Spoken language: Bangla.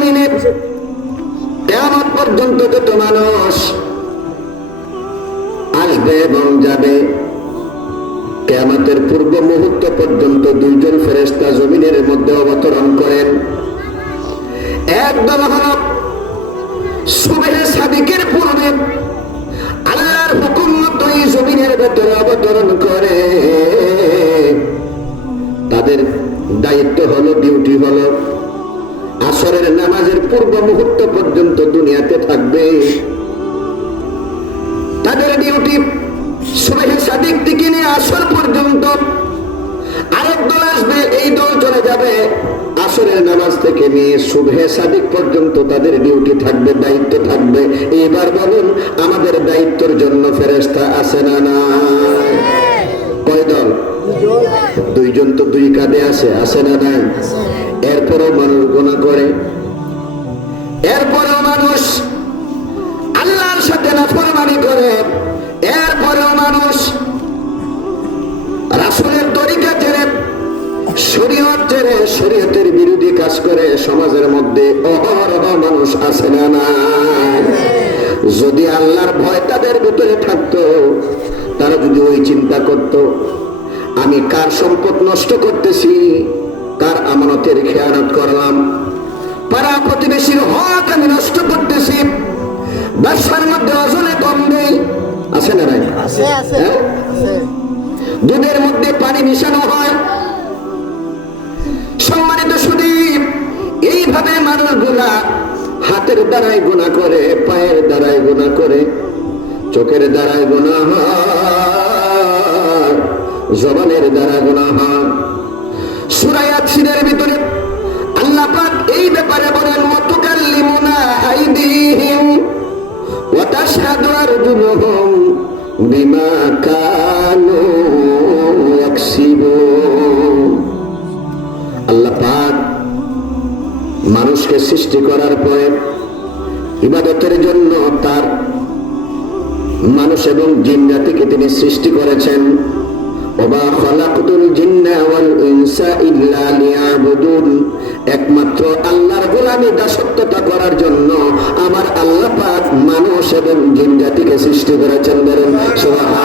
জমিনে কেমন পর্যন্ত যত মানুষ আসবে এবং যাবে, কেয়ামতের পূর্ব মুহূর্ত পর্যন্ত দুইজন ফেরেস্তা জমিনের মধ্যে অবতরণ করেন। একদল হল সুবেহে সাদিকের পূর্বে আল্লাহর হুকুম এই জমিনের ভেতরে অবতরণ করে। তাদের দায়িত্ব হলো, ডিউটি হলো। আসরের নামাজের পূর্ব মুহূর্ত পর্যন্ত দুনিয়াতে থাকবে। তাদের ডিউটি সাদিক নিয়ে আসর পর্যন্ত আরেক দল আসবে, এই দল চলে যাবে। আসরের নামাজ থেকে নিয়ে সুবহে সাদিক পর্যন্ত তাদের ডিউটি থাকবে, দায়িত্ব থাকবে। এবার বলুন, আমাদের দায়িত্বের জন্য ফেরেস্তা আছে না না কয় দল? দুইজন তো দুই কাঁধে আছে আছে না নাই? এরপরও মানুষ গোনা করে। এরপরেও মানুষ আল্লাহর সাথে নাফরমানি করে। এরপরেও মানুষ রাসুলের তরিকা ছেড়ে শরীয়ত ছেড়ে শরীয়তের বিরোধী কাজ করে সমাজের মধ্যে অহরহ মানুষ আছে না নাই। যদি আল্লাহর ভয় তাদের ভিতরে থাকতো, তারা যদি ওই চিন্তা করত, আমি কার সম্পদ নষ্ট করতেছি? কার আমানতের খেয়ানত করলাম। পাড়া প্রতিবেশীর হক আমি নষ্ট করতেছি। ব্যবসার মধ্যে অজনে কম নেই আছে না নাই? হ্যাঁ? দুধের মধ্যে পানি মিশানো হয়। সম্মানিত সুদীপ এইভাবে মানুষ গুণা হাতের দ্বারাই গুণা করে পায়ের দ্বারাই গুণা করে চোখের দ্বারাই গুণা হয় জবানের দ্বারা গুণা হয়। সুরায়াত সিনের ভিতরে আল্লাহ পাক এই ব্যাপারে বলেন মতুকাল্লিমুনা আইদিহিম ওয়া তাশহাদু আরজুলুহুম বিমা কানু ইয়াকসিবুন। আল্লাহ পাক মানুষকে সৃষ্টি করার পরে ইবাদতের জন্য তার মানুষ এবং জিন জাতিকে তিনি সৃষ্টি করেছেন। ওবা খলাকুতুল জিন্না ওয়াল একমাত্র আল্লাহর গোলামি দাসত্বতা করার জন্য আমার আল্লাহ পাক মানুষ এবং জিন জাতিকে সৃষ্টি করেছেন বলেন সুবহান